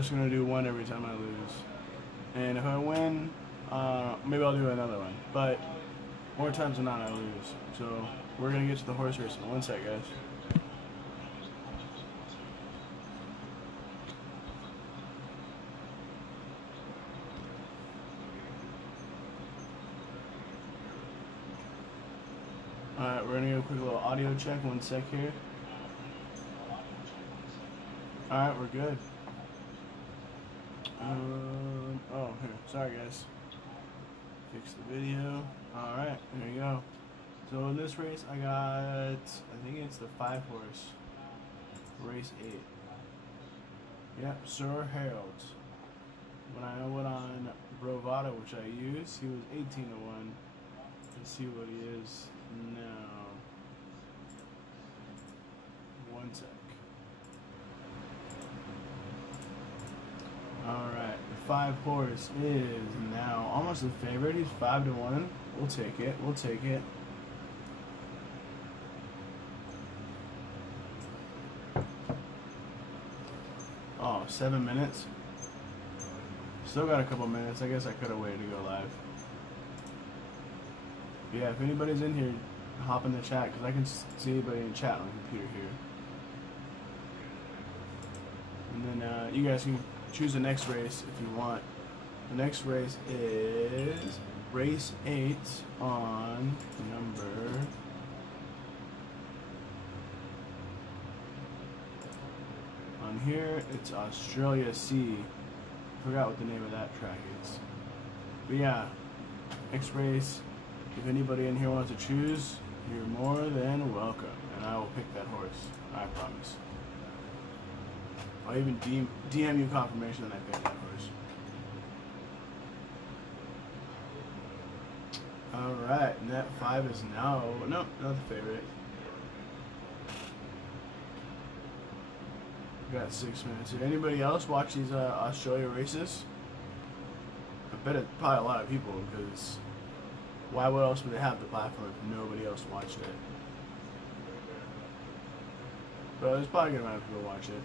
just gonna do one every time I lose. And if I win, maybe I'll do another one. But more times than not, I lose. So we're gonna get to the horse race in one sec, guys. Alright, we're gonna get a quick little audio check, one sec here. Alright, we're good. Oh, here, sorry guys. Fix the video. Alright, there you go. So in this race, I think it's the 5-horse, race 8. Yep, Sir Harold. When I went on Bravado, which I use, he was 18 to 1. Let's see what he is now. One sec. Alright, the 5-horse is now almost the favorite. He's 5 to 1. We'll take it. We'll take it. Oh, 7 minutes. Still got a couple minutes. I guess I could have waited to go live. Yeah, if anybody's in here, hop in the chat, because I can see anybody in the chat on the computer here. And then you guys can choose the next race if you want. The next race is race 8 on number... On here, it's Australia C. Forgot what the name of that track is. But yeah, next race. If anybody in here wants to choose, you're more than welcome, and I will pick that horse. I promise. I'll even DM you confirmation that I picked that horse. Alright, net 5 is now... No, not the favorite. We got 6 minutes here. Anybody else watch these Australia races? I bet it's probably a lot of people, because... Why else would they have the platform if nobody else watched it? But there's probably gonna have people watch it.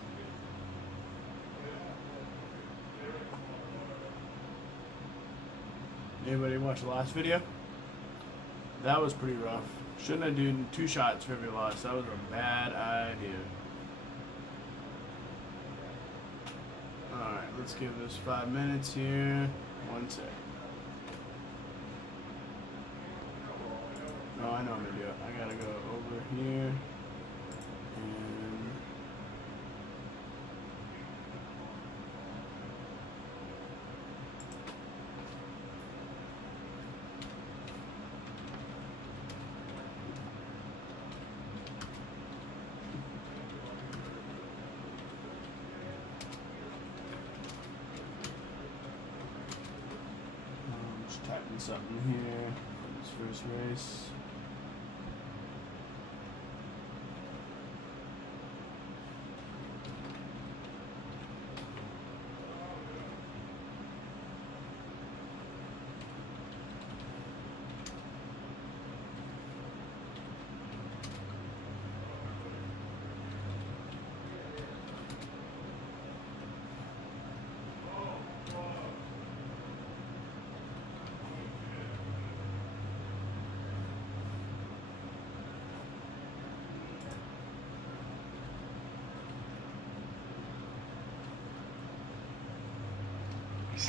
Anybody watch the last video? That was pretty rough. Shouldn't have done 2 shots for every loss. That was a bad idea. Alright, let's give this 5 minutes here. One sec. Oh, I know I'm gonna do it. I gotta go over here and just typing something here for this first race.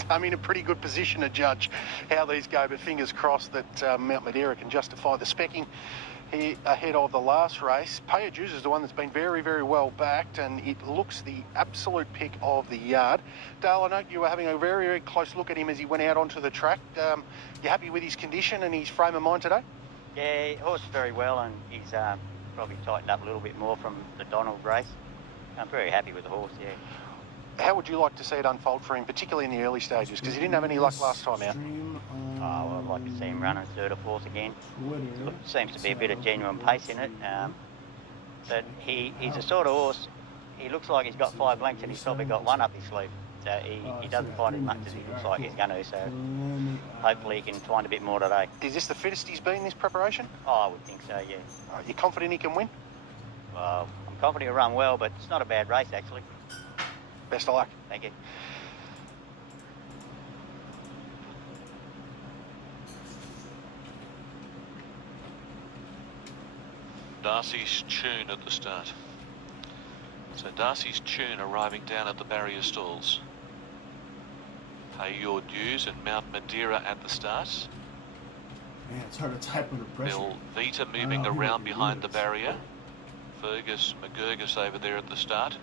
I'm in a pretty good position to judge how these go, but fingers crossed that Mount Madeira can justify the specking here ahead of the last race. Payajuz is the one that's been very, very well backed, and it looks the absolute pick of the yard. Dale, I know you were having a very, very close look at him as he went out onto the track. You happy with his condition and his frame of mind today? Yeah, horse very well, and he's probably tightened up a little bit more from the Donald race. I'm very happy with the horse, yeah. How would you like to see it unfold for him, particularly in the early stages? Because he didn't have any luck last time out. Oh, well, I'd like to see him running 3rd or 4th again. Seems to be a bit of genuine pace in it. But he's a sort of horse, he looks like he's got 5 lengths and he's probably got 1 up his sleeve. So he doesn't find as much as he looks like he's going to, so hopefully he can find a bit more today. Is this the fittest he's been in this preparation? Oh, I would think so, yeah. Are you confident he can win? Well, I'm confident he'll run well, but it's not a bad race, actually. Best of luck. Thank you. Darcy's Tune at the start. So Darcy's Tune arriving down at the barrier stalls. Pay Your Dues and Mount Madeira at the start. Man, it's hard to type under pressure. Bill Vita moving around behind the barrier. Fergus McGurgus over there at the start.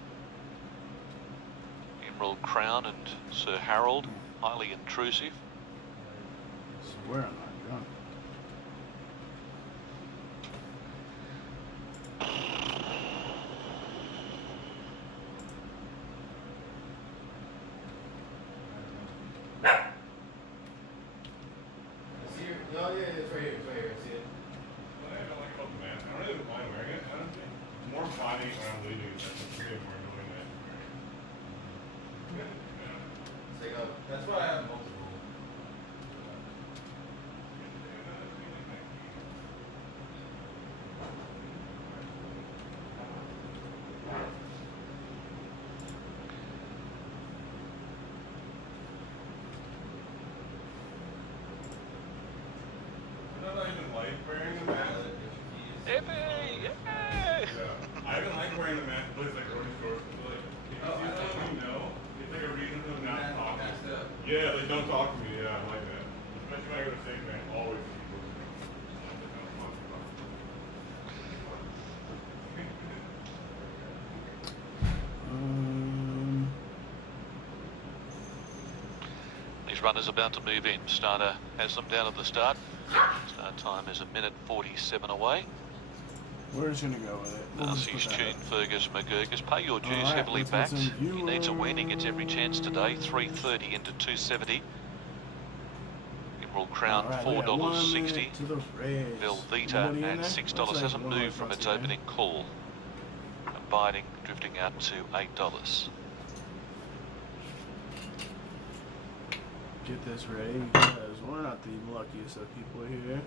Emerald Crown and Sir Harold, highly intrusive. I swear I'm not drunk. Oh yeah, it's right here. It's right here. I see it. What I don't like about the mask, I don't really mind wearing it. I don't think it's more funny when I'm leaving. That's what's really more annoying than It's like, that's why I have multiple. I don't even like wearing the mask. Yippee! Yeah. I even like wearing the mask in places like grocery stores. Like, if you see someone you know, it's like a reason for them not to talk to you. Yeah, like don't talk to me. Yeah, I like that. Especially when I go to steak, man. Always see people. These runners about to move in. Starter has them down at the start. Start time is 1:47 away. We're just gonna go with it. Darcy's Tune, Fergus McGurgus. Pay Your Dues heavily backed. He needs a win. He gets every chance today. 330 into 270. Emerald Crown, $4.60. Velveeta at $6 hasn't moved from its opening call. Abiding drifting out to $8. Get this ready because we're not the luckiest of people here.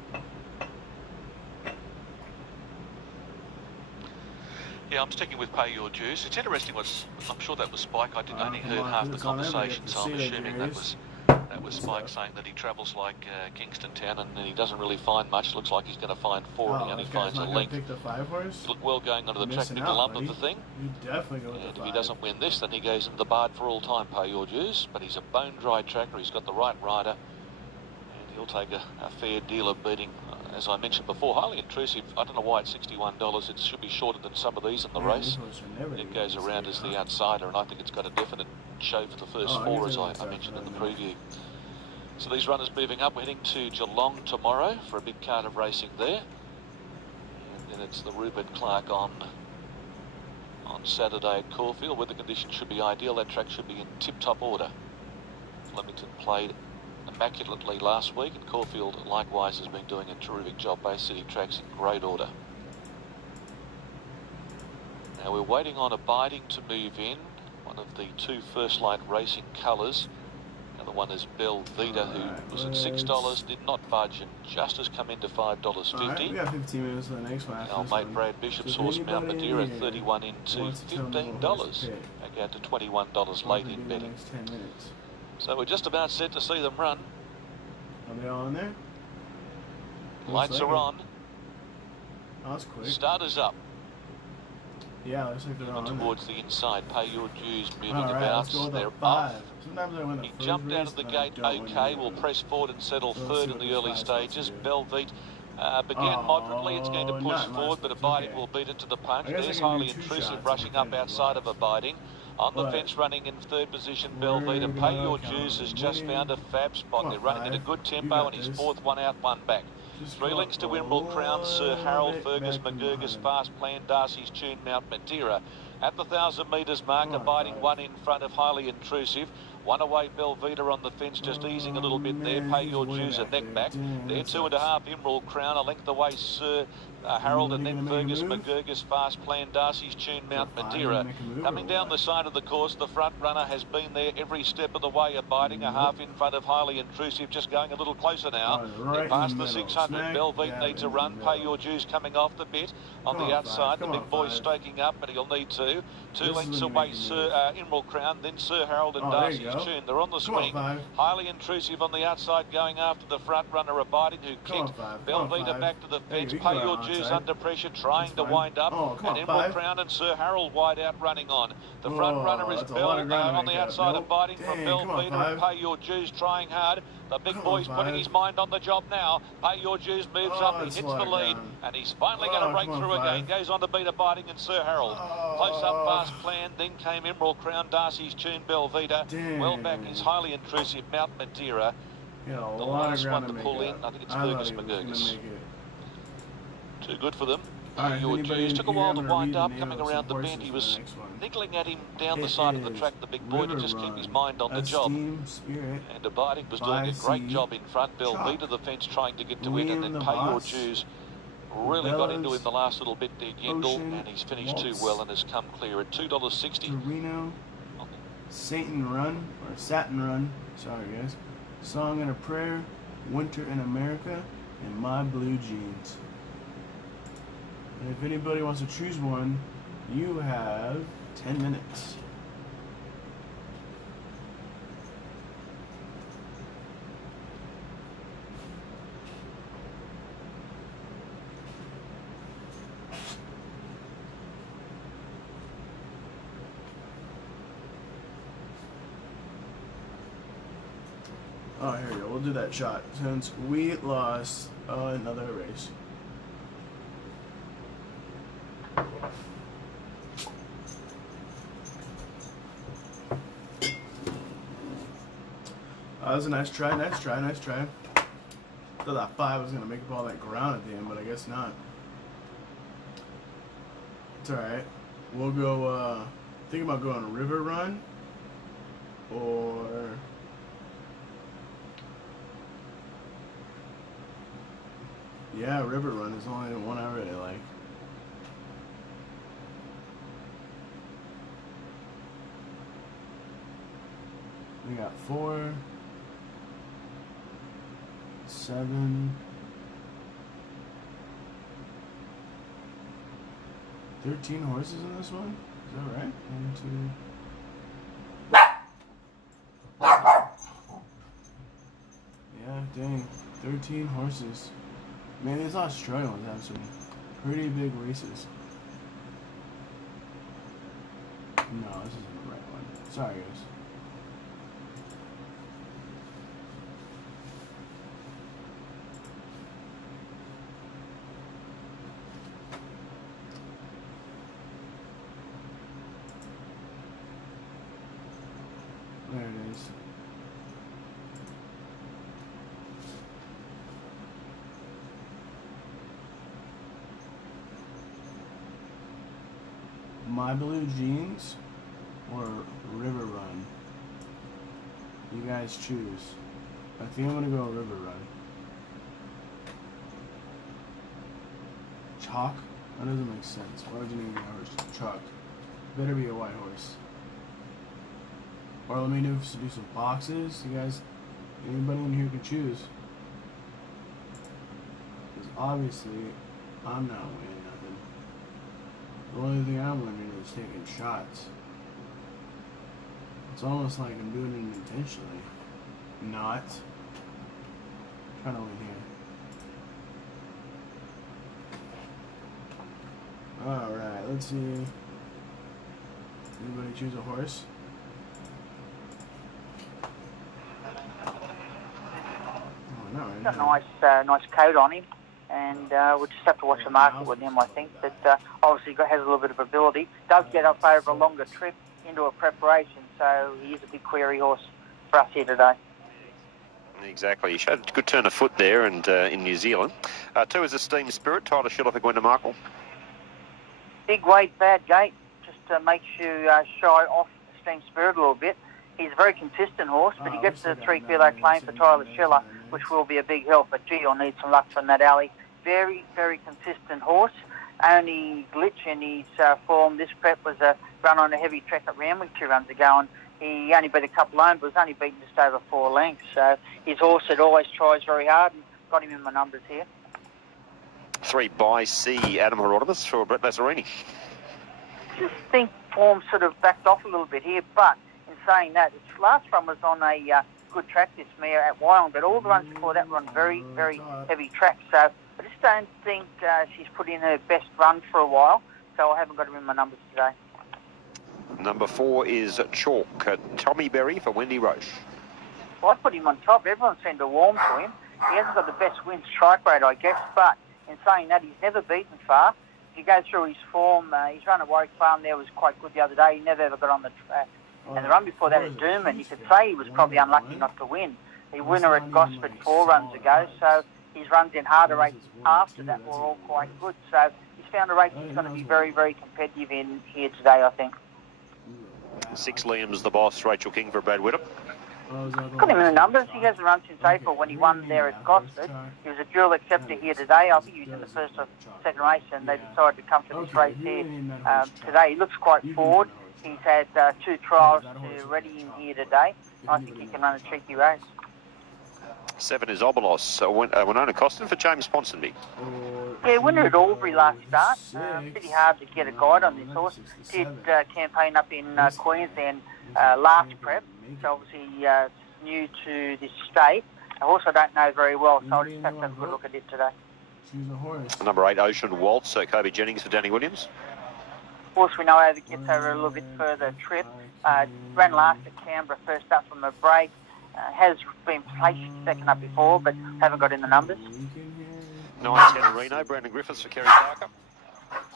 Yeah, I'm sticking with Pay Your Dues. It's interesting. I'm sure that was Spike. I only heard half the conversation, so I'm assuming that was Spike saying that he travels like Kingston Town and he doesn't really find much. Looks like he's going to find four and he only finds a length. Pick the 5 horse? Look well going onto the track, pick the lump of the thing. You definitely go with the 5. If he doesn't win this, then he goes into the barred for all time. Pay Your Dues, but he's a bone-dry tracker. He's got the right rider, and he'll take a fair deal of beating. As I mentioned before, highly intrusive. I don't know why it's $61. It should be shorter than some of these in the race. It goes around as the outsider, and I think it's got a definite show for the first 4, as I mentioned in the preview. So these runners moving up. We're heading to Geelong tomorrow for a big card of racing there. And then it's the Rupert Clark on Saturday at Caulfield. Weather conditions should be ideal. That track should be in tip-top order. Flemington played immaculately last week, and Caulfield likewise has been doing a terrific job. Bay City tracks in great order. Now we're waiting on Abiding to move in, one of the 2 First Light Racing colours. The other one is Belvita, who was at $6, did not budge, and just has come into $5.50. Right, we got 15 minutes for the next one. Our mate Brad Bishop's horse Mount Madeira, 31 into $15. Back out to $21 late in betting. Next 10 minutes. So we're just about set to see them run. Are they all in there? Lights are on. Oh, that's quick. Starters up. Yeah, looks like they're all in towards the inside. Pay Your Dues moving right, about. They're off. Sometimes I win the He first jumped out race, of the but gate I don't okay. win Will the press forward and settle We'll third see in what the this early last one's stages. here. Belvite began moderately. It's going to push not forward, but last Abiding okay. will beat it to the punch. I guess I There's can do highly 2 intrusive, shots rushing up depending on outside of what. Abiding. On the But fence, running in third position, we're Belvita. Pay gonna Your count Dues has on just winning. found a fab spot. Come They're on, running at a 5. good You tempo, got and he's this. 4th, 1 out, 1 back. Just 3 go lengths to a Emerald Crown, Sir Harold, bit Fergus back and McGurgus, behind. Fast Plan, Darcy's Tune, Mount Madeira. At the 1,000 metres mark, Come on, Abiding 5. 1 in front of highly intrusive. One away, Belvita on the fence, just easing a little bit there. Pay Your Dues, a neck back. There, 2.5, Emerald Crown, a length away, Sir Harold, and then Fergus McGurgus, Fast Plan, Darcy's Tune, Mount Madeira. Coming down the side of the course, the front runner has been there every step of the way, abiding a half in front of Highly Intrusive, just going a little closer now. They're past the 600. Belvita needs a run. Pay Your Dues coming off the bit on the outside. The big boy's stoking up, but he'll need to. 2 lengths away, Sir Emerald Crown, then Sir Harold and Darcy's Tune. They're on the swing. Highly Intrusive on the outside, going after the front runner, abiding, who kicked. Belvita back to the fence. Pay Your Dues under pressure, trying to wind up. And Emerald Crown and Sir Harold wide out running on. The front runner is Bell on the outside, abiding from Belvita, and Pay Your Dues trying hard. The big boy's putting his mind on the job now. Pay Your Dues moves up, he hits the lead, and he's finally going to break through again. Goes on to beat Abiding and Sir Harold. Close up, Fast Plan, then came Emerald Crown, Darcy's Tune, Belvita. Well back is Highly Intrusive, Mount Madeira. The last one to pull in, I think it's Fergus McGurgus. Too good for them. Your Dues took a while to wind up, coming around the bend. He was niggling at him down the side of the track, the big boy, to just keep his mind on the job. And Abiding was doing a great job in front. Belvita the fence trying to get to it, and then Pay Your Dues really got into him the last little bit there, Yendel, and he's finished too well and has come clear at $2.60. Torino, Satan Run, or Satin Run, sorry guys, Song and a Prayer, Winter in America, and My Blue Jeans. And if anybody wants to choose one, you have 10 minutes. Oh, here we go. We'll do that shot since we lost another race. That was a nice try, nice try, nice try. Thought that 5 was going to make up all that ground at the end, but I guess not. It's alright. We'll go, think about going River Run, or... yeah, River Run is the only one I really like. We got 4, 7, 13 horses in this one? Is that right? 1, 2. Yeah, dang. 13 horses. Man, these Australian ones have some pretty big races. No, this isn't the right one. Sorry, guys. There it is. My Blue Jeans or River Run? You guys choose. I think I'm gonna go River Run. Chalk? That doesn't make sense. Why would you name your horse Chalk? Better be a white horse. Or let me do some boxes. You guys, anybody in here can choose. Because obviously, I'm not winning nothing. The only thing I'm winning is taking shots. It's almost like I'm doing it intentionally. Not. I'm trying to win here. Alright, let's see. Anybody choose a horse? Got a nice coat on him, and we'll just have to watch the market with him, I think. But obviously has a little bit of ability. Does get up over a longer trip into a preparation, so he is a big query horse for us here today. Exactly. He showed a good turn of foot there and in New Zealand. 2 is Esteemed Spirit, Tyler Schiller, Gwenda Michael. Big weight, bad gate. Just makes you shy off Esteemed Spirit a little bit. He's a very consistent horse, but he gets the 3 kilo claim for Tyler Schiller, which will be a big help. But gee, I'll need some luck from that alley. Very, very consistent horse. Only glitch in his form this prep was a run on a heavy track at Randwick 2 runs ago, and he only beat a couple lone, but was only beaten just over 4 lengths. So his horse that always tries very hard, and got him in my numbers here. 3 by C, Adam Herodotus for Brett Lazzarini. Just think form sort of backed off a little bit here, but in saying that, its last run was on a good track, this mare at Wyong, but all the runs before that were on very, very heavy tracks. So I just don't think she's put in her best run for a while, so I haven't got him in my numbers today. Number 4 is Chalk, Tommy Berry for Wendy Roche. Well, I put him on top. Everyone seemed to warm to him. He hasn't got the best win strike rate, I guess, but in saying that, he's never beaten far. If you go through his form, his run at Warwick Farm there was quite good the other day. He never ever got on the track. And the run before that at Doomben, you could say he was probably unlucky not to win. The winner at Gosford 4 runs ago, so his runs in harder races after that were all quite good. So he's found a race he's going to be very, very competitive in here today, I think. 6 Liam's the boss, Rachel King for Brad Whittam. Got him in the numbers. He hasn't run since April when he won there at Gosford. He was a dual acceptor here today. I think he was in the first or second race, and they decided to come for this race here today. He looks quite forward. He's had 2 trials to ready him here today. I think he can run a cheeky race. 7 is Obolos, Winona Costin for James Ponsonby. Yeah, winner at Albury last start. Pretty hard to get a guide on this horse. Did campaign up in Queensland last prep, so obviously new to this state. A horse I don't know very well, so I'll just have to have a good look at it today. Number 8, Ocean Waltz, Kobe Jennings for Danny Williams. Horse we know over gets over a little bit further trip. Ran last at Canberra, first up from a break. Has been placed second up before, but haven't got in the numbers. 9 Tenorino, Brandon Griffiths for Kerry Parker.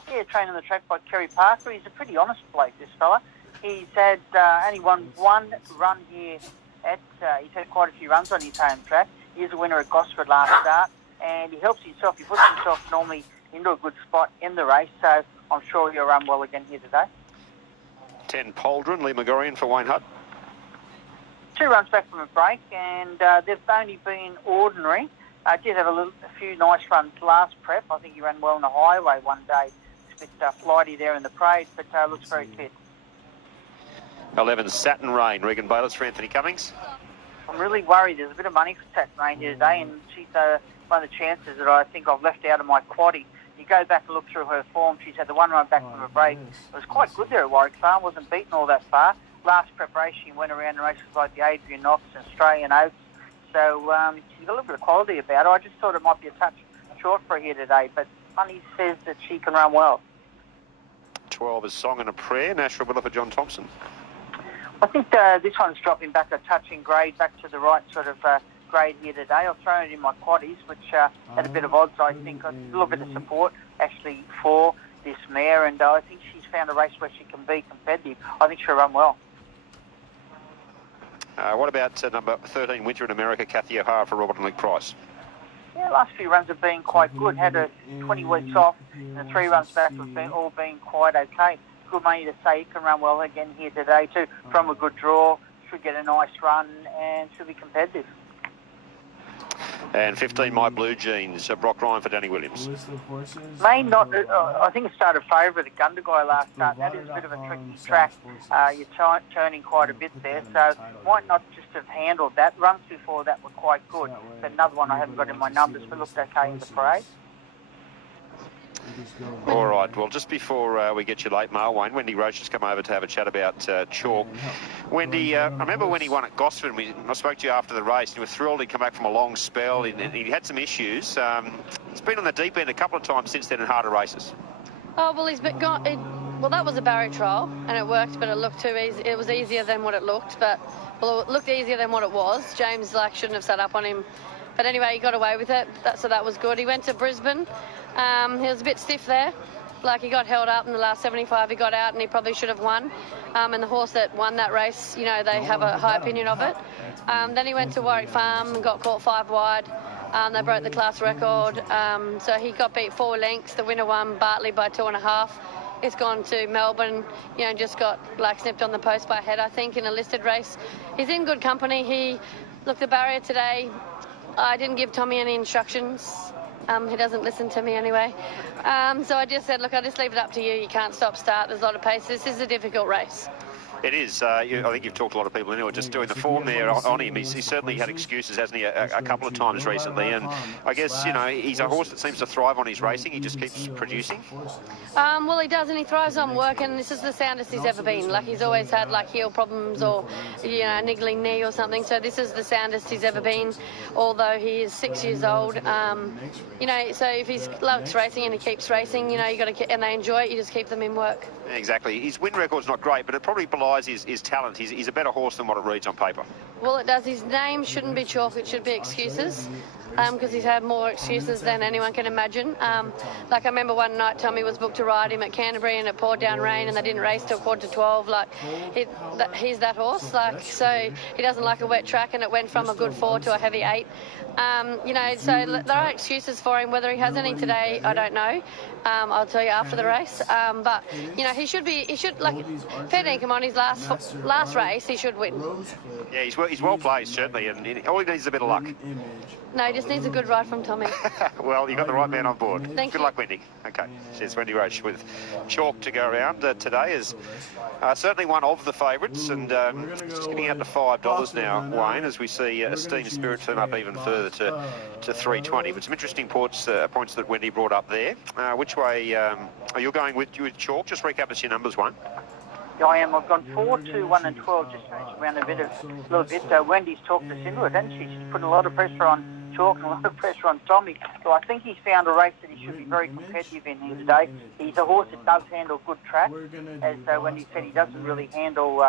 Yeah, trained on the track by Kerry Parker. He's a pretty honest bloke, this fella. He's had only won 1 run here at, he's had quite a few runs on his home track. He is a winner at Gosford last start, and he helps himself. He puts himself normally into a good spot in the race, so I'm sure he'll run well again here today. 10 Poldrin, Lee Megorian for Wayne Hutt. 2 runs back from a break, and they've only been ordinary. Did have a few nice runs last prep. I think he ran well on the highway one day. It's a bit flighty there in the parade, but looks very fit. 11 Satin Rain, Regan Bayless for Anthony Cummings. I'm really worried. There's a bit of money for Satin Rain here today, and she's one of the chances that I think I've left out of my quaddie. You go back and look through her form, she's had the 1 run back from a break. It was quite good there at Warwick Farm, wasn't beaten all that far. Last preparation, she went around the races like the Adrian Knox and Australian Oaks. So she's got a little bit of quality about her. I just thought it might be a touch short for her here today, but money says that she can run well. 12 is Song and a Prayer, National Winner for John Thompson. I think this one's dropping back a touch in grade, back to the right sort of grade here today. I've thrown it in my quaddies, which had a bit of odds, I think. A little bit of support, actually, for this mare, and I think she's found a race where she can be competitive. I think she'll run well. What about number 13, Winter in America, Kathy O'Hara for Robert and Luke Price? Yeah, the last few runs have been quite good. Had her 20 weeks off, and the 3 runs back have all been quite okay. Good money to say he can run well again here today too. From a good draw, should get a nice run and should be competitive. And 15, My Blue Jeans, Brock Ryan for Danny Williams. May not, I think it started favourite at Gundagai last start. That is a bit of a tricky track. You're turning quite a bit there, so might not just have handled that. Runs before that were quite good. But another one I haven't got in my numbers, but looked okay in the parade. All right, well, just before we get you late, Wayne, Wendy Roche has come over to have a chat about Chalk. Wendy, I remember when he won at Gosford, I spoke to you after the race, and you were thrilled he'd come back from a long spell. He had some issues. He's been on the deep end a couple of times since then in harder races. Oh, well, he's been gone. Well, that was a barrier trial, and it worked, but it looked too easy. It was easier than what it looked, but, well, it looked easier than what it was. James, shouldn't have sat up on him. But anyway, he got away with it, so that was good. He went to Brisbane. He was a bit stiff there. He got held up in the last 75. He got out and he probably should have won. And the horse that won that race, they have a high opinion of it. Then he went to Warwick Farm and got caught 5 wide. They broke the class record. So he got beat 4 lengths. The winner won Bartley by 2.5. It's gone to Melbourne, you know, just got like snipped on the post by a head, I think, in a listed race. He's in good company. He looked the barrier today. I didn't give Tommy any instructions. He doesn't listen to me anyway. So I just said, look, I'll just leave it up to you. You can't stop start. There's a lot of pace. This is a difficult race. It is. I think you've talked to a lot of people anyway, just doing the form there on him. He's certainly had excuses, hasn't he, a couple of times recently. And I guess, you know, he's a horse that seems to thrive on his racing. He just keeps producing. Well, he does, and he thrives on work, and this is the soundest he's ever been. Like, he's always had, like, heel problems or, you know, a niggling knee or something. So this is the soundest he's ever been, although he is 6 years old. You know, so if he loves racing and he keeps racing, you know, you got to, and they enjoy it, you just keep them in work. Exactly. His win record's not great, but it probably belies his talent. He's a better horse than what it reads on paper. Well, it does. His name shouldn't be chalk, it should be excuses, because he's had more excuses than anyone can imagine. Like, I remember one night Tommy was booked to ride him at Canterbury and it poured down rain and they didn't race till 11:45. Like, he's that horse. Like, so he doesn't like a wet track, and it went from a good 4 to a heavy 8. You know, so there are excuses for him. Whether he has any today, I don't know. I'll tell you after the race. But, you know, he should, like, fair dinkum on his last race, he should win. Yeah, he's well placed, certainly, and all he needs is a bit of luck. No, he just needs a good ride from Tommy. Well, you got the right man on board. Thank you. Good luck, Wendy. Okay, there's Wendy Roach with chalk to go around today. Is certainly one of the favourites, and just getting out to $5 now, Wayne, as we see Esteem Spirit turn up even further to $3.20. But some interesting points that Wendy brought up there. Which way are you going with chalk? Just recap us your numbers, Wayne. Yeah, I am. I've gone 4, 2, 1 and 12, just around a little bit. Wendy's talked us into it, hasn't she? She's putting a lot of pressure on chalk and a lot of pressure on Tommy. So I think he's found a race that he should be very competitive in here today. He's a horse that does handle good track. As Wendy said, he doesn't really handle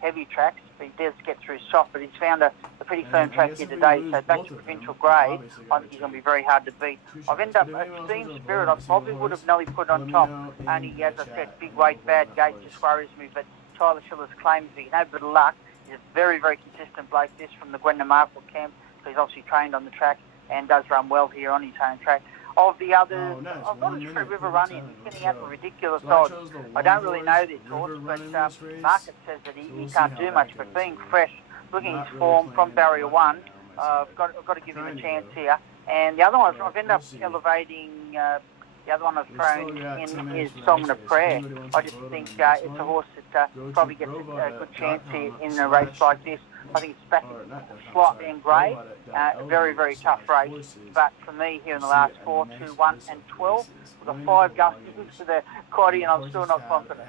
heavy tracks, but he does get through soft. But he's found a pretty firm track here today. So back to provincial grade, I think he's going to be very hard to beat. I've ended up Esteem Spirit. I probably would have nearly put on top. Only, as I said, big weight, bad gate just worries me. But Tyler Schiller's claims if he can have a bit of luck, he's a very, very consistent bloke. This from the Gwenda Markle camp. So he's obviously trained on the track and does run well here on his home track. Of the others, I've got a True River run in. He's getting out for ridiculous odds. I don't really know this horse, but market says that he can't do much. But being fresh, looking at his form from Barrier 1, I've got to give him a chance here. And the other one, I've ended up elevating. The other one I've thrown in is Song of Prayer. I just think it's a horse that probably gets a good chance here in a race like this. I think it's back slightly in grade. Very, very tough race. But for me, here in the last 4, 2, 1 and 12, with a 5 gusty to the quaddy, and I'm still not confident.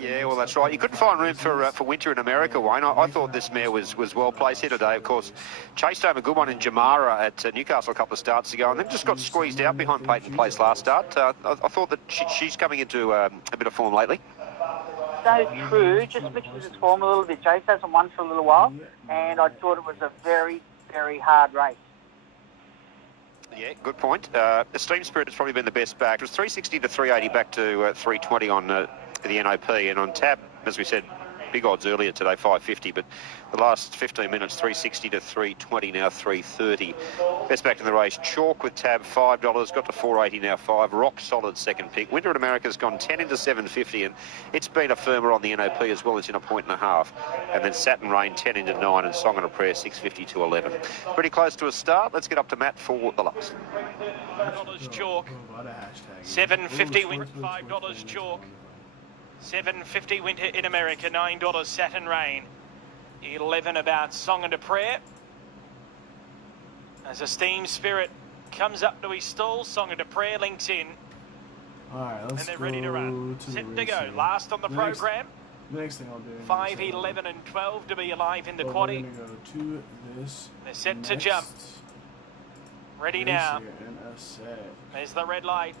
Yeah, well, that's right. You couldn't find room for winter in America, Wayne. I thought this mare was well placed here today. Of course, chased home a good one in Jamara at Newcastle a couple of starts ago, and then just got squeezed out behind Peyton Place last start. I thought that she's coming into a bit of form lately. So true, just mixes its form a little bit. Chase hasn't won for a little while, and I thought it was a very, very hard race. Yeah, good point. Esteem Spirit has probably been the best back. It was 360 to 380 back to 320 on the NOP, and on tab, as we said, big odds earlier today, 550, but the last 15 minutes, 360 to 320, now 330. Best back in the race, chalk with tab, $5, got to 480, now 5. Rock solid second pick. Winter in America's gone 10 into 750, and it's been a firmer on the NOP as well as in a 1.5. And then Satin Rain 10 into 9, and Song and a Prayer 650 to 11. Pretty close to a start. Let's get up to Matt for the last. $5 chalk. 750 wins, $5 chalk. 750 Winter in America, $9 Satin Rain, 11 about Song and a Prayer. As Esteem Spirit comes up to his stall, Song and a Prayer links in. Alright, let's and they're ready to run. Set to go. Last on the program. Next thing I'll do. 5, 11 and 12 to be alive in the quaddie. Go to this. They're set to jump. Ready now. There's the red light.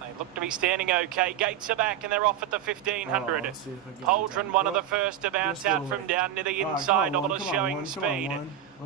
They look to be standing okay. Gates are back and they're off at the 1500. Poldren, one of the first to bounce out from down near the inside. Novelist showing speed.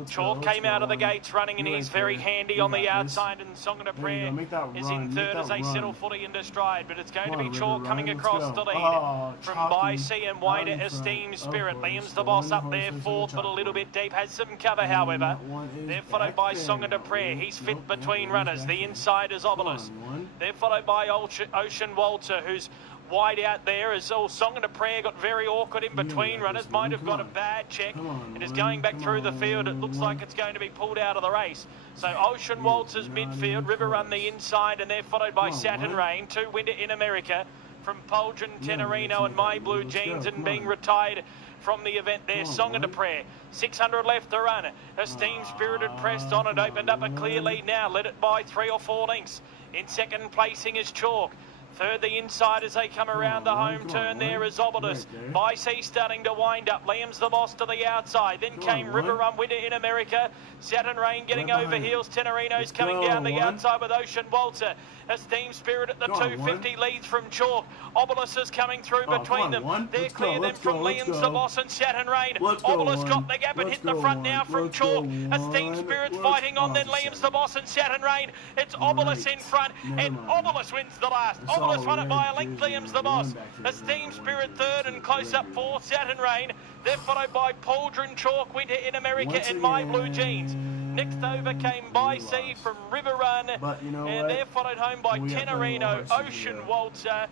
Chalk came out of the gates running, and he's very handy on the outside, and Song and a Prayer is in third as they settle fully into stride. But it's going to be Chalk coming across the lead from By Sea and Wider Esteem Spirit. Liam's the boss up there, fourth, but a little bit deep. Has some cover, however. They're followed by Song and a Prayer. He's fifth between runners. The inside is Obelisk. They're followed by Ocean Walter, who's wide out there as all Song and a Prayer got very awkward in between runners. Might have got a bad check. It is going back through the field. It looks like it's going to be pulled out of the race. So Ocean Walters midfield, River Run the inside, and they're followed by Saturn Rain, 2 Winter in America from Poljan Tenorino and My Blue Jeans, and being retired from the event there, Song and a Prayer. 600 left to run. Esteem Spirited pressed on and opened up a clear lead now, led it by 3 or 4 lengths. In second placing is Chalk. Third, the inside as they come around the home turn there is Obelisk. By Sea starting to wind up. Liam's the boss to the outside. Then came River Run Winter in America. Saturn Rain getting over heels. Tenorino's coming down the outside with Ocean Walter. Esteem Spirit at the 250 leads from Chalk. Obelisk is coming through between them. They're clear then from Liam's the boss and Saturn Rain. Obelisk got the gap and hit the front now from Chalk. Esteem Spirit's fighting on, then Liam's the boss and Saturn Rain. It's Obelisk in front, and Obelisk wins the last. Obelisk won it by a length. Liam's the boss. Esteem Spirit third, and close up fourth, Saturn Rain. They're followed by Pauldron, Chalk, Winter in America, and My Blue Jeans. Next over came By Sea from River Run, and they're followed home by Tenorino, Ocean Walter,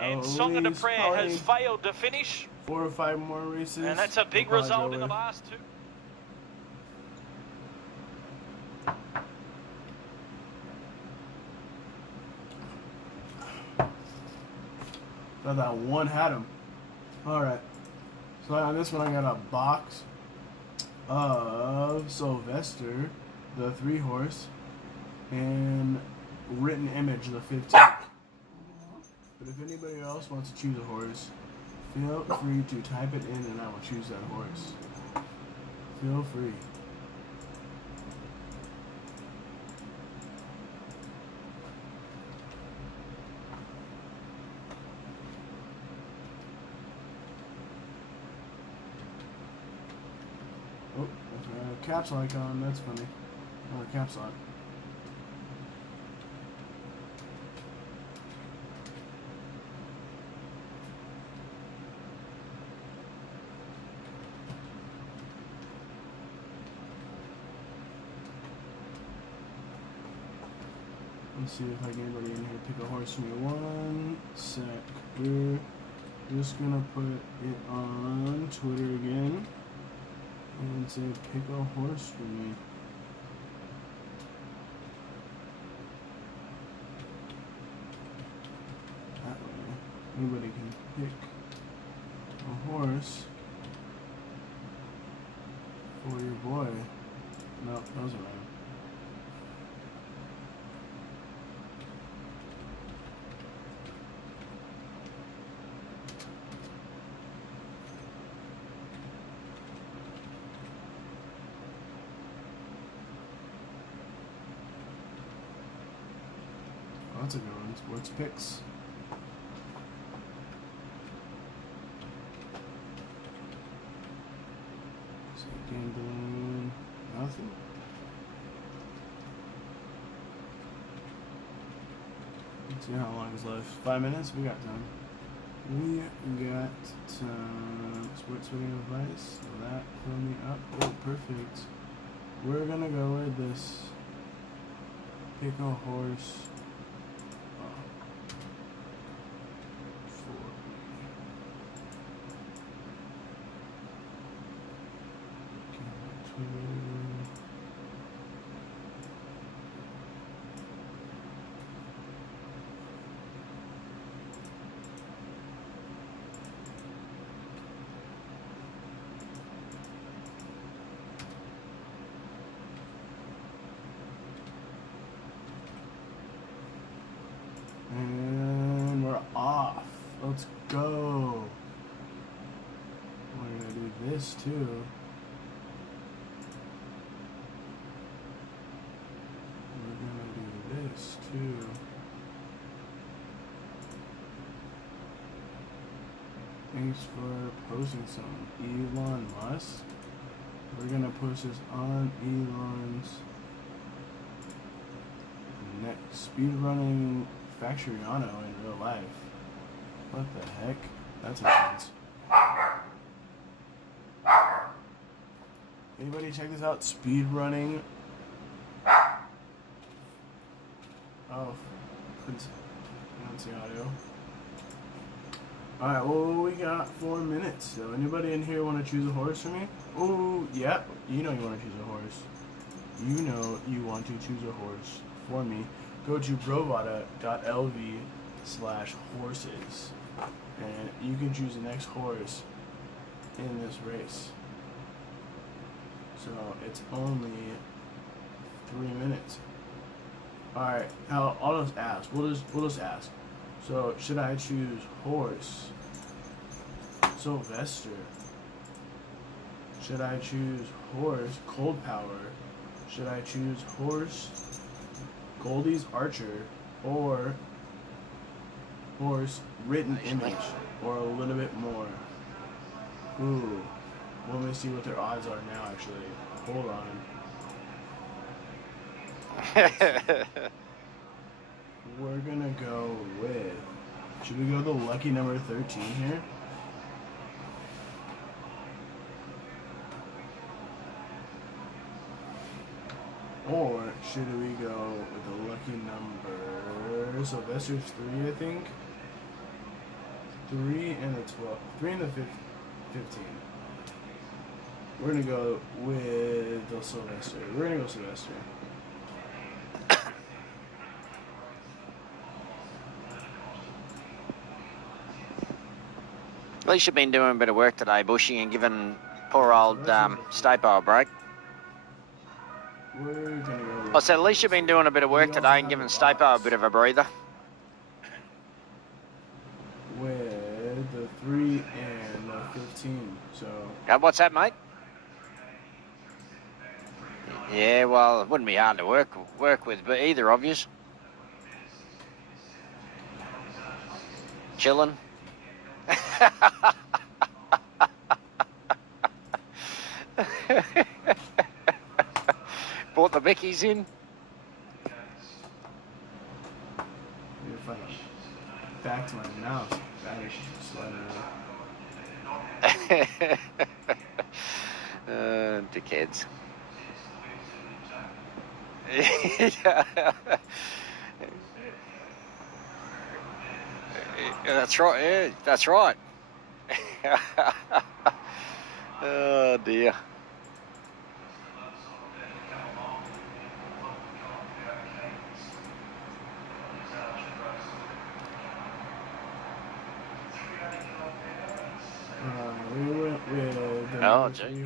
and Song and a Prayer has failed to finish. 4 or 5 more races. And that's a big result in the last 2. Thought that one had him. Alright. So on this one I got a box of Sylvester, the 3 horse, and written image, the 15. But if anybody else wants to choose a horse, feel free to type it in and I will choose that horse. Feel free. Oh, that's a caps icon. That's funny. Oh, a caps lock. Let's see if I get anybody in here to pick a horse for me. 1 sec. We're just gonna put it on Twitter again and say pick a horse for me. That way, anybody can pick a horse for your boy. Nope, those are right. That's a good one. Sports picks. So gambling, nothing. Let's see how long is left. 5 minutes. We got time. We got some sports betting advice. That fill me up. Oh, perfect. We're gonna go with this. Pick a horse. And we're off. Let's go. We're gonna do this too. We're gonna do this too. Thanks for posting some. Elon Musk. We're gonna push this on Elon's next speed running Factoriano in real life. What the heck? That's intense. Anybody check this out? Speed running. Oh, couldn't see audio. Alright, well, we got 4 minutes. So, anybody in here want to choose a horse for me? Oh, yep. You know you want to choose a horse. You know you want to choose a horse for me. Go to brovada.lv/horses. And you can choose the next horse in this race. So, it's only 3 minutes. Alright, I'll just ask. We'll just ask. So, should I choose horse Sylvester? Should I choose horse Cold Power? Should I choose horse Goldie's Archer? Or horse Written Image? Or a little bit more? Ooh. Let me see what their odds are now, actually. Hold on. We're gonna go with... Should we go the lucky number 13 here? Or should we go with the lucky number... Sylvester's 3, I think? 3 and the 12. 3 and the 15. We're gonna go with the Sylvester. We're gonna go Sylvester. At least you've been doing a bit of work today, Bushy, and giving poor old Stapo a break. We're gonna go. I said, at least you've been doing a bit of work today and giving Stapo a bit of a breather. With the 3 and the 15. So. What's that, mate? Yeah, well, it wouldn't be hard to work with, but either of yous. Chilling. Bought the Mickeys in. Back to my mouth. Dickheads. That's right, yeah, that's right. Oh dear. We went with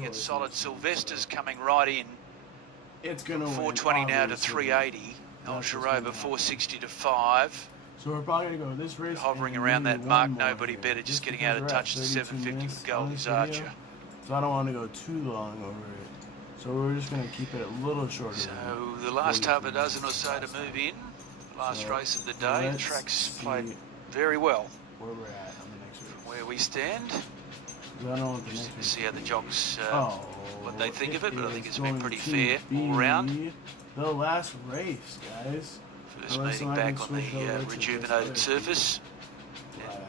It's solid. Sylvester's coming right in. It's gonna 420 now to 380. El Giroba 460 to 5. So we're probably gonna go with this race. Hovering around that mark, nobody better. Just getting out of touch. The 750 with Goldie's Archer. So I don't want to go too long over it. So we're just gonna keep it a little shorter. So the last half a dozen or so to move in. Last race of the day. The track's played very well. Where we're at on the next race. From where we stand. I don't know what the next race. See how the jocks what they think of it, but I think it's been pretty fair all round. The last race, guys. First meeting back on the rejuvenated surface.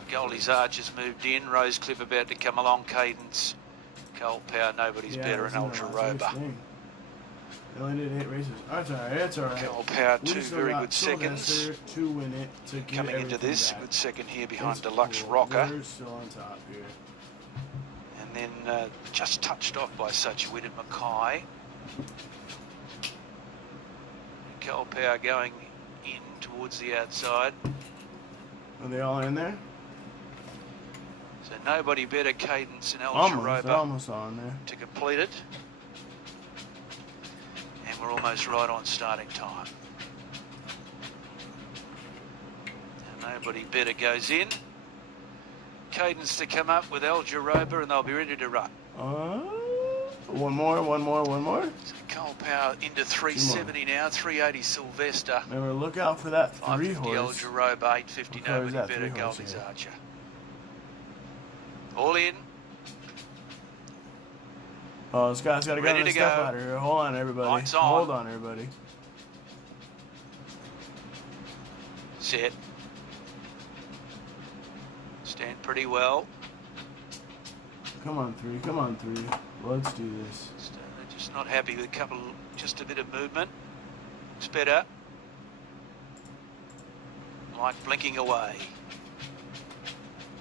Goldie's Archer's moved in. Rose Cliff about to come along. Cadence, Cold Power, nobody's better, and Ultra Rover. They only did 8 races. Oh, it's alright, it's alright. Cold Power, 2 very good seconds. To win it, to coming into this, back. Good second here behind Deluxe Rocker. We're still on top here. And then just touched off by such Wit and Mackay. Cold Power going in towards the outside. Are they all in there? So nobody better, Cadence and Ultra Rover almost on there to complete it. And we're almost right on starting time. And nobody better goes in. Cadence to come up with El Giroba and they'll be ready to run. One more. So Cold Power into 370 now, 380 Sylvester. Remember, look out for that 3 horse. El Giroba, 850 nobody better, Goldie's Archer. All in. Oh, this guy's got to go on Ready the to step go. ladder here. Hold on, everybody. Lights on. Hold on, everybody. Set. Stand pretty well. Come on, 3. Come on, 3. Let's do this. Just not happy with just a bit of movement. Looks better. Light blinking away.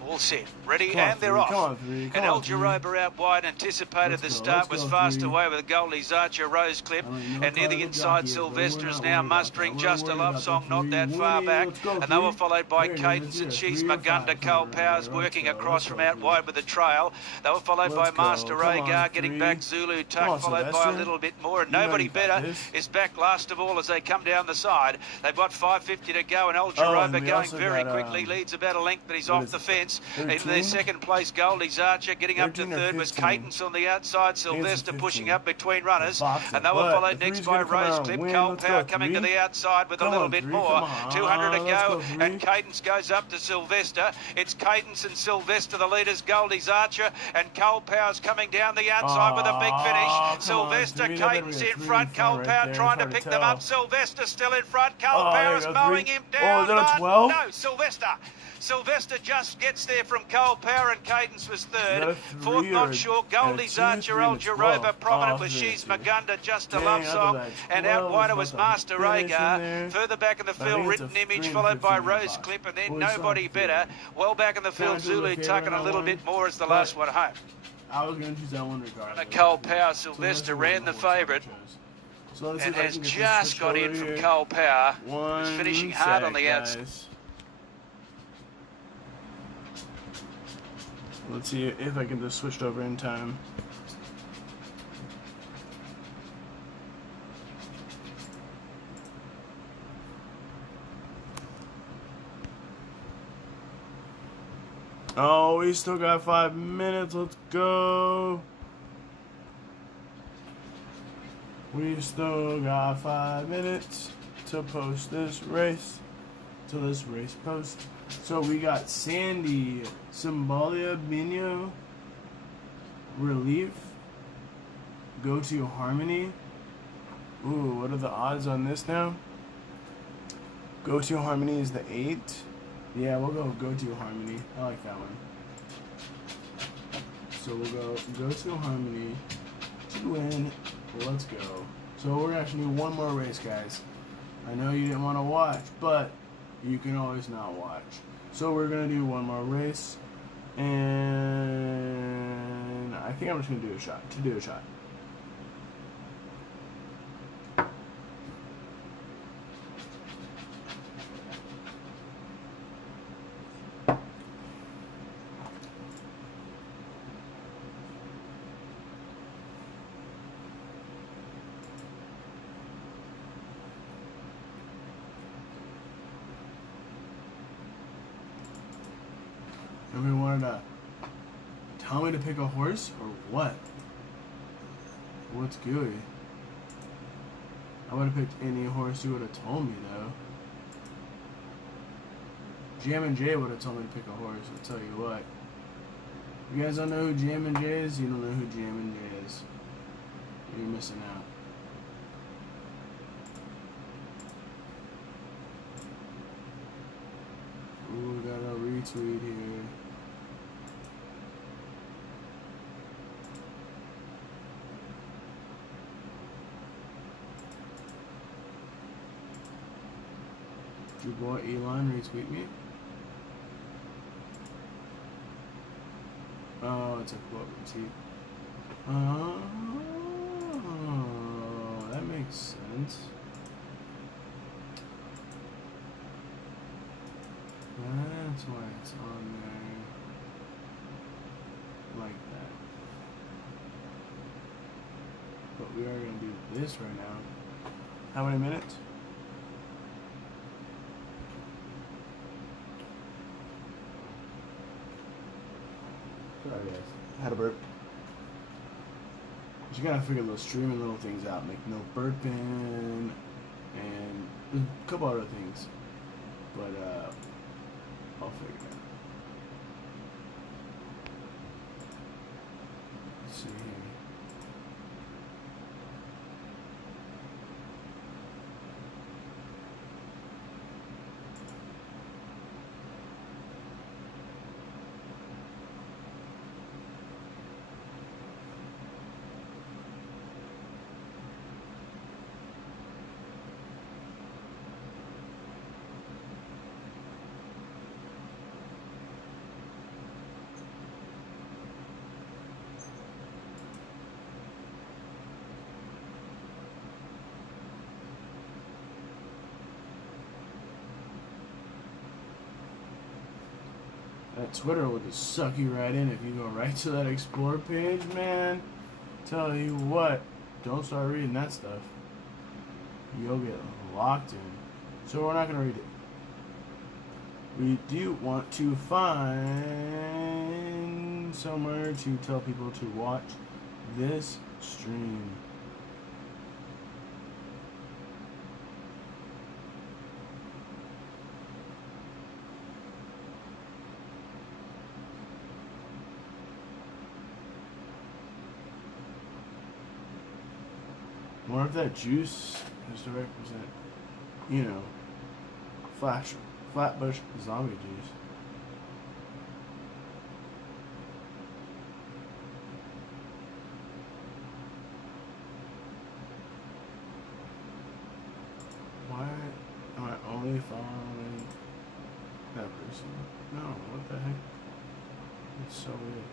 All set, ready, Come on, and they're 3. off. Come on, 3. Come And on, El 3. Jaroba out wide, anticipated the start, was fast away with Goldie's Archer Rose Clip, and near the inside Sylvester is now mustering Just a Love Song, not that far back, and they were followed by Cadence and She's Magunda. Cole Powers working across from out wide with the trail. They were followed by Master Rhaegar, getting back Zulu Tuck, followed by a little bit more, and nobody better is back last of all as they come down the side. They've got 5:50 to go, and El Jaroba going very quickly, leads about a length, but he's off the fence. In the second place, Goldie's Archer getting up to third was Cadence on the outside. Sylvester pushing up between runners, and they were followed next by Rose Clip. Cole Power coming to the outside with a little bit more. 200 to go, and Cadence goes up to Sylvester. It's Cadence and Sylvester, the leaders. Goldie's Archer and Cole Power's coming down the outside with a big finish. Sylvester, Cadence in front. Cole Power trying to pick them up. Sylvester still in front. Cole Power's mowing him down. No, Sylvester. Sylvester just gets there from Cole Power, and Cadence was third. Fourth, not sure. Goldie's Archer, El Jaroba, prominent with She's Magunda, Just a Love Song. And out wider was Master Rhaegar. Further back in the field, Written Image, followed by Rose Clip, and then nobody better. Well back in the field, Zulu Tuck, and a little bit more as the last one home. I was going to choose that one regardless. Cole Power, Sylvester ran the favourite. And has just got in from Cole Power, who's finishing hard on the outside. Let's see if I can just switch over in time. Oh, we still got 5 minutes. Let's go. We still got 5 minutes to post this race. To this race post. So we got Sandy, Cymbalia, Bino, Relief, Go to Harmony. Ooh, what are the odds on this now? Go to Harmony is the 8. Yeah, we'll go to Harmony. I like that one. So we'll go to Harmony to win. Let's go. So we're gonna do one more race, guys. I know you didn't want to watch, but you can always not watch. So we're gonna do one more race, and I think I'm just gonna do a shot. Nobody wanted to tell me to pick a horse, or what? What's gooey? I would have picked any horse you would have told me, though. Jam and J would have told me to pick a horse, I'll tell you what. You guys don't know who Jam and J is? You don't know who Jam and J is. You're missing out. Ooh, got a retweet here. Your boy Elon retweet me. Oh, it's a quote. See. Oh, that makes sense. That's why it's on there like that. But we are going to do this right now. How many minutes? Sorry guys, I had a burp. But you gotta figure those streaming little things out. Make no burping, and a couple other things. But I'll figure it out. Let's see here. That Twitter will just suck you right in if you go right to that Explore page, man. Tell you what, don't start reading that stuff. You'll get locked in. So we're not going to read it. We do want to find somewhere to tell people to watch this stream. What if that juice is to represent, you know, Flatbush zombie juice? Why am I only following that person? No, what the heck? It's so weird.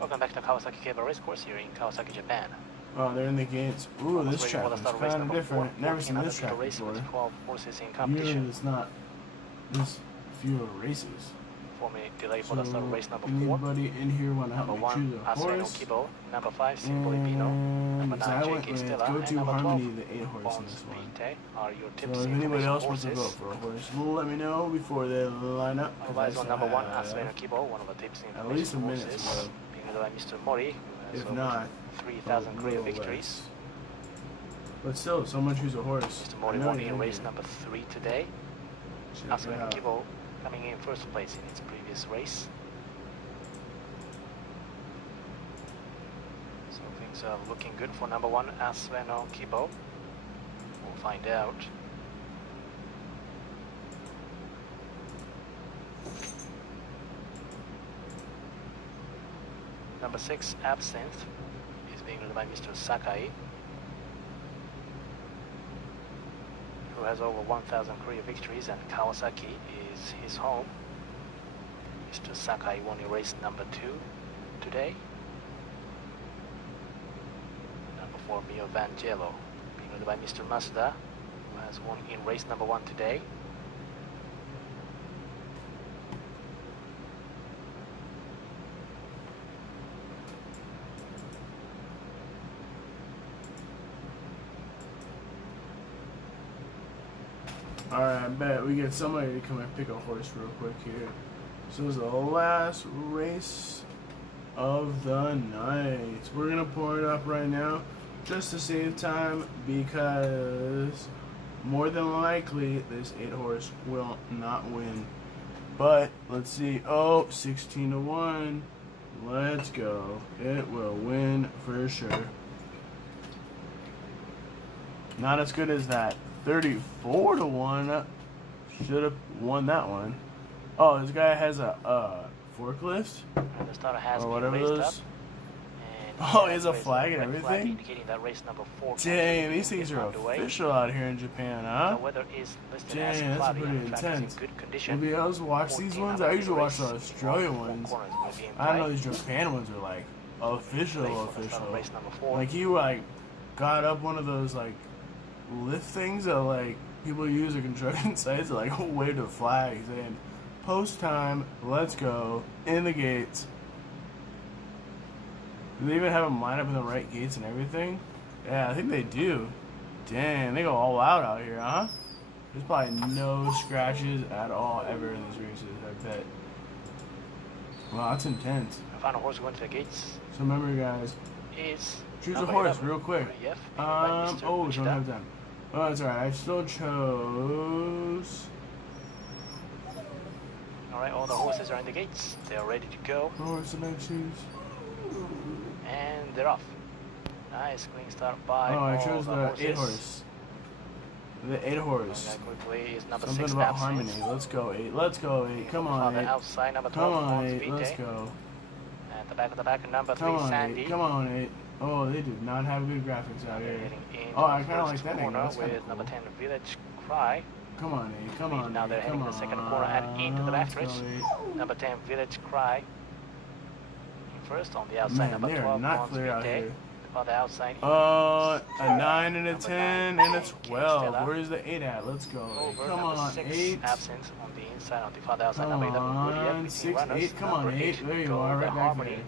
Welcome back to Kawasaki Cable Racecourse here in Kawasaki, Japan. Oh, they're in the gates. Ooh, this track is kind of different. Never seen this track before. 12 horses in competition. Usually it's not this few races. 4-minute delay for the start of race number 4. Anybody in here want to help me choose a horse? Kibo. Number 5, Simple Pino. Number 9, JK Stella. And number 12, the 8 horse in this one. Are your tips So if anybody else wants to vote for a horse, let me know before they line up. Otherwise, on number 1, Asweno Kibo, one of the tips in at least a minute to go. By Mr. Mori, who has if not, 3,000 career victories. But still, someone choose a horse. Mr. Mori won in race number 3 today. Asweno Kibo coming in first place in its previous race. So things are looking good for number 1, Asweno Kibo. We'll find out. Number 6, Absinthe, is being led by Mr. Sakai, who has over 1,000 career victories, and Kawasaki is his home. Mr. Sakai won in race number 2 today. Number 4, Mio Vangelo, being led by Mr. Masuda, who has won in race number 1 today. Alright, I bet we get somebody to come and pick a horse real quick here. So this is the last race of the night. We're going to pour it up right now just to save time because more than likely this 8 horse will not win. But let's see. Oh, 16 to 1. Let's go. It will win for sure. Not as good as that 34 to 1. Should have won that one. Oh, this guy has a forklift And the starter has or been whatever raised those. up. Oh, he has a flag and everything. Indicating that race number 4. Dang, these things are official out here in Japan, huh? The weather is listed Dang, as that's cloudy pretty and the track is in intense. good condition. Maybe else watch these ones. I usually watch the Australian ones. I don't know these Japan ones are like official. Race number 4. Like he like got up one of those like lift things that like people use at construction sites to like wave the flag saying post time, let's go, in the gates. Do they even have them line up in the right gates and everything? Yeah, I think they do. Dang, they go all out here, huh? There's probably no scratches at all ever in these races, I bet. Wow, that's intense. I found a horse going to the gates. So remember, guys, choose a horse real quick. Oh, don't have time. Oh, that's alright. I still chose Alright, all the horses are in the gates. They are ready to go. Horse and shoes. And they're off. Nice clean start by Oh, I all chose the the horses. 8 horse. The 8 horse. Going quickly is number Something 6 about Absence. harmony. Let's go 8. Let's go 8. Come on 8. Outside, number 12 Come on Mons 8. Vitae. Let's go. And the back of the back, number 3 Come on Sandy. 8. Come on 8. Oh, they do not have good graphics out here. Oh, I kind of like that angle. That's kind of with cool. number 10 Village Cry. Come on 8. Come on 8. Now they're heading Come the second on. corner and into the Let's backstretch. go 8. Number 10 Village Cry. First on the outside, Man, number they are 12 not Mons clear out Vitae. here. On the outside. A 9 and a 10 and a 12. Stella. Where's the 8 at? Let's go. Over Come number on, 6 8. Absence on the inside on the farther outside. Come Number 11 Goodyear on, between 6, runners. 8. Come on, Number 8. There you Gold are, right back Harmony. there.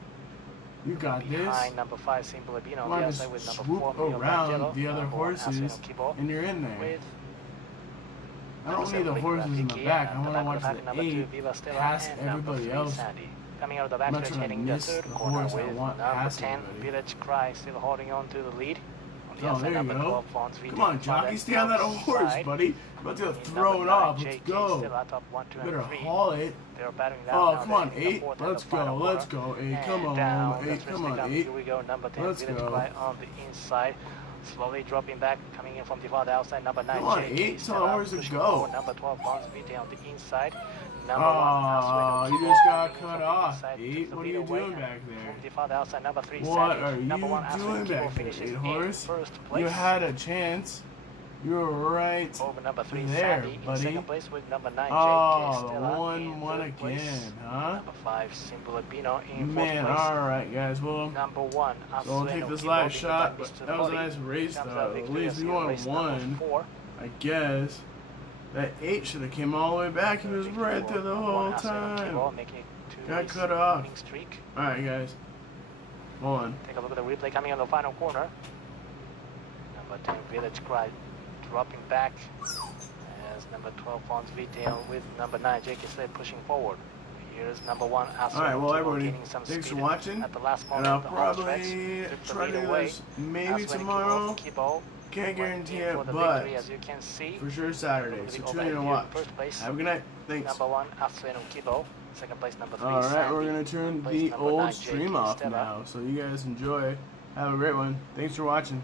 You got this. Behind number 5 Simple Albino Come on on, the just outside with number swoop 4 Mio around Vangelo. the other Number 1 horses, Asino Kibo. and you're in there. With I don't need the horses in the back. I want to watch the 8 past everybody else. Coming out of the I'm not backstretch, trying to heading the miss third the corner horse I with want number past 10 everybody. Village Cry still holding on to the lead. On the Oh, outside, there you number go. 12 Fons Vitae. Come on, jockey, stay on that horse, buddy. You're about to throw it off. Let's go. Still at top 1, 2, and Better 3. haul it. They're battering down Oh, now. come on, They're in the 8. fourth and Let's the go. final Let's corner. go, 8. And Come on, down, 8. Come on, 8. Here we go, number 10 Let's Village go. Cry on the inside. Slowly dropping back, coming in from the farther outside. Number 9 Come on, JK 8. Tell the Stella horse to pushing go. forward. Number 12 Bonds Vitae on the inside. Number Oh, 1 you just got cut off. 8, what are you doing back From there? the farther outside, number 3 What Sandy. are you Number 1 doing back there, 8 horse? first place. You had a chance. You were right Over number 3 there, Sandy in buddy. second place with number 9 JK Oh, Stella the in 1 third place. again, huh? Number 5 Simple Albino in Man, fourth place. alright, guys. Well, Number 1 so we'll take this last shot. But that was a nice race, though. At least we won 1, I guess. That 8 should have came all the way back. He was right there the whole time. Got cut off. Alright, guys. Hold on. Take a look at the replay coming on the final corner. Number 10 Village Cry dropping back as number 12 Fons Vitae with number 9 JK Slade pushing forward. Here's number 1 Alright, well, everybody, thanks for watching. At the last And I'll probably try to do this maybe tomorrow. Can't guarantee it, but for sure Saturday. So tune in and watch. Have a good night. Thanks. Number 1 Asweno Kibo. Second place, number 3 Alright, Sandy. we're going to turn the old stream off now. So you guys enjoy. Have a great one. Thanks for watching.